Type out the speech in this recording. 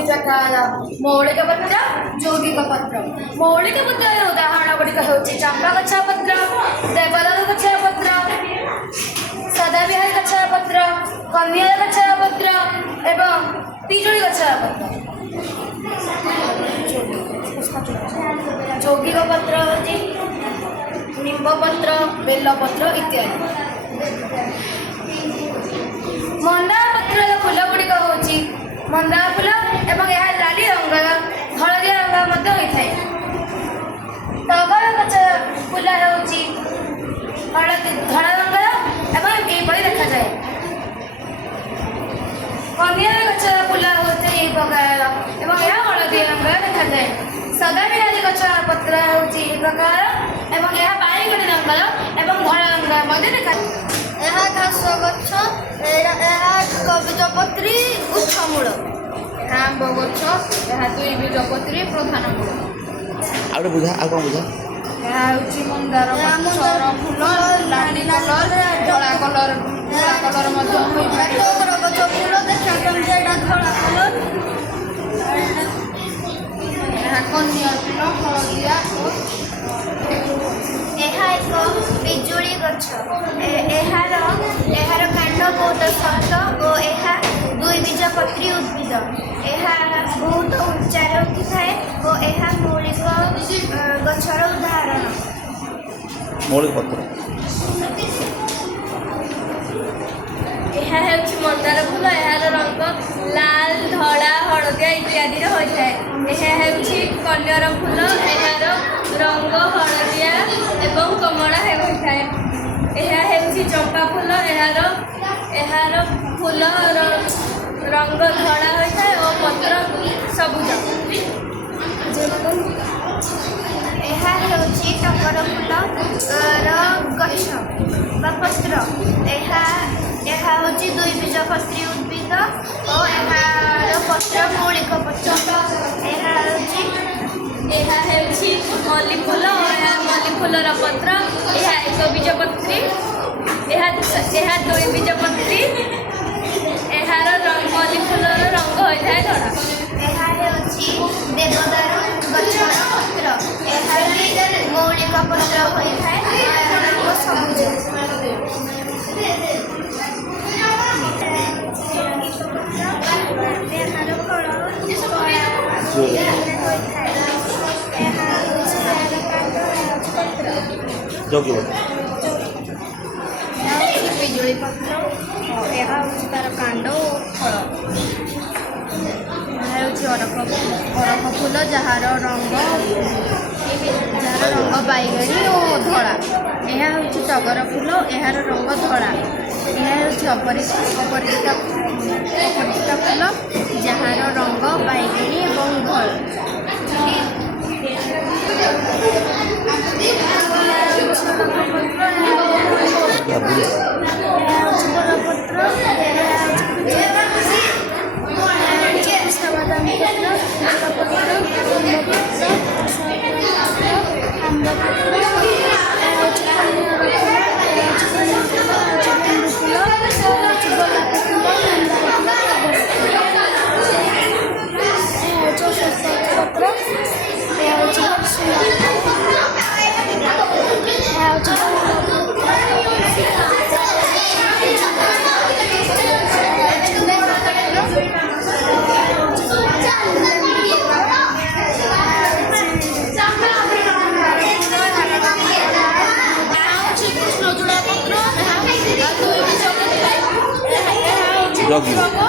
ଦୁଇ ପ୍ରକାର ମୌଳିକ ପତ୍ର ଯୌଗିକ ପତ୍ର। ମୌଳିକ ପତ୍ରର ଉଦାହରଣ ଗୁଡ଼ିକ ହେଉଛି ଚମ୍ପା ଗଛୁଆ ପତ୍ର, ଦେବଦାରୁ ଗଛୁଆ ପତ୍ର, ସଦାବିହାରୀ ଗଛୁଆ ପତ୍ର, କନିଅର ଗଛୁଆ ପତ୍ର ଏବଂ ପିଜୁଳି ଗଛୁଆ ପତ୍ର। ଯୌଗିକ ପତ୍ର ହେଉଛି ନିମ୍ବ ପତ୍ର, ବେଲପତ୍ର ଇତ୍ୟାଦି। ମନ୍ଦାର ପତ୍ରର ଫୁଲ ଗୁଡ଼ିକ ହେଉଛି ମନ୍ଦାର ଫୁଲ ଏବଂ ଏହା ଲାଲି ରଙ୍ଗର ହଳଦିଆ ରଙ୍ଗ ମଧ୍ୟ ହୋଇଥାଏ। ଟଗର ଗଛ ଫୁଲ ହେଉଛି ଧଳା ରଙ୍ଗର ଏବଂ ଏହିପରି ଦେଖାଯାଏ। କନିଅର ଗଛର ଫୁଲ ହେଉଛି ଏହି ପ୍ରକାରର ଏବଂ ଏହା ହଳଦିଆ ରଙ୍ଗର ଦେଖାଯାଏ। ସଦାବିହାରୀ ଗଛର ପତ୍ର ହେଉଛି ଏହି ପ୍ରକାର ଏବଂ ଏହା ବାଇଗଣୀ ରଙ୍ଗର ଏବଂ ଧଳା ରଙ୍ଗର ମଧ୍ୟ ଦେଖାଯାଏ। ଏହା ଘାସ ଗଛ, ଏହା କବଚପତ୍ରୀ ଗୁଚ୍ଛମୂଳ। ଏହା ଆମ୍ବ ଗଛ, ଏହା ଦ୍ୱିବୀଜପତ୍ରୀ ପ୍ରଧାନ ମୂଳ। ଆଉ ଗୋଟେ ବୁଝା, ଆଉ କ'ଣ ବୁଝା? ଏହା ହେଉଛି ମନ୍ଦାର ଗଛର ଫୁଲ ଲାଲି କଲର, ଧଳା କଲର ମଧ୍ୟ ହୋଇଥାଏ। ଟଗର ଗଛ ଫୁଲ ଦେଖାଯାଉଛି ଏଇଟା ଧଳା କଲର। ଏହା କନିଅର ଫୁଲ ହଳଦିଆ ଓ ଏହା ଏକ ପିଜୁଳି ଗଛ। ଏହାର କାଣ୍ଡ ବହୁତ ଶକ୍ତ ଓ ଏହା ଦ୍ୱିବୀଜପତ୍ରୀ ଉଦ୍ଭିଦ। ଏହା ବହୁତ ଉଚ୍ଚାରେ ଉଠିଥାଏ ଓ ଏହା ମୌଳିକ ଗଛର ଉଦାହରଣ। ମୌଳିକ ପତ୍ର। ଏହା ହେଉଛି ମନ୍ଦାର ଫୁଲ। ଏହାର ରଙ୍ଗ ଲାଲ, ଧଳା, ହଳଦିଆ ଇତ୍ୟାଦିର ହୋଇଥାଏ। ଏହା ହେଉଛି କନିଅର ଫୁଲ। ଏହାର ରଙ୍ଗ ହଳଦିଆ ଏବଂ କମଳା ହୋଇଥାଏ। ଏହା ହେଉଛି ଚମ୍ପା ଫୁଲ। ଏହାର ଫୁଲର ରଙ୍ଗ ଧଳା ହୋଇଥାଏ ଓ ପତ୍ର ସବୁଜ। ଏହା ହେଉଛି ଟଗର ଫୁଲର ଗଛ ବା ପତ୍ର। ଏହା ହେଉଛି ଦ୍ୱିବୀଜପତ୍ରୀ ଉଦ୍ଭିଦ ଓ ଏହାର ପତ୍ର ମୌଳିକ ପତ୍ର। ଏହା ହେଉଛି ମଲ୍ଲି ଫୁଲ ଓ ଏହା ମଲ୍ଲି ଫୁଲର ପତ୍ର। ଏହା ଏକବୀଜପତ୍ରୀ। ଏହା ଦ୍ୱିବୀଜପତ୍ରୀ। ଏହାର ମଲ୍ଲି ଫୁଲର ରଙ୍ଗ ହୋଇଥାଏ ଧଳା। ଏହା ହେଉଛି ଦେବଦାରୁ ଗଛର ପତ୍ର। ଏହା ମୌଳିକ ପତ୍ର ହୋଇଥାଏ। ଏହାର ରଙ୍ଗ ସବୁଜ। ଏହାର ଫଳ ପିଜୁଳି ପତ୍ର, ଏହା ହେଉଛି ତା'ର କାଣ୍ଡ ଓ ଫଳ। ଏହା ହେଉଛି ଅରଖ ଫୁଲ ଯାହାର ରଙ୍ଗ ବାଇଗଣୀ ଓ ଧଳା। ଏହା ହେଉଛି ଟଗର ଫୁଲ। ଏହାର ରଙ୍ଗ ଧଳା। ଏହା ହେଉଛି ଅପରାଜିତା ଫୁଲ ଯାହାର ରଙ୍ଗ ବାଇଗଣୀ ଏବଂ ଧଳା। Jogi.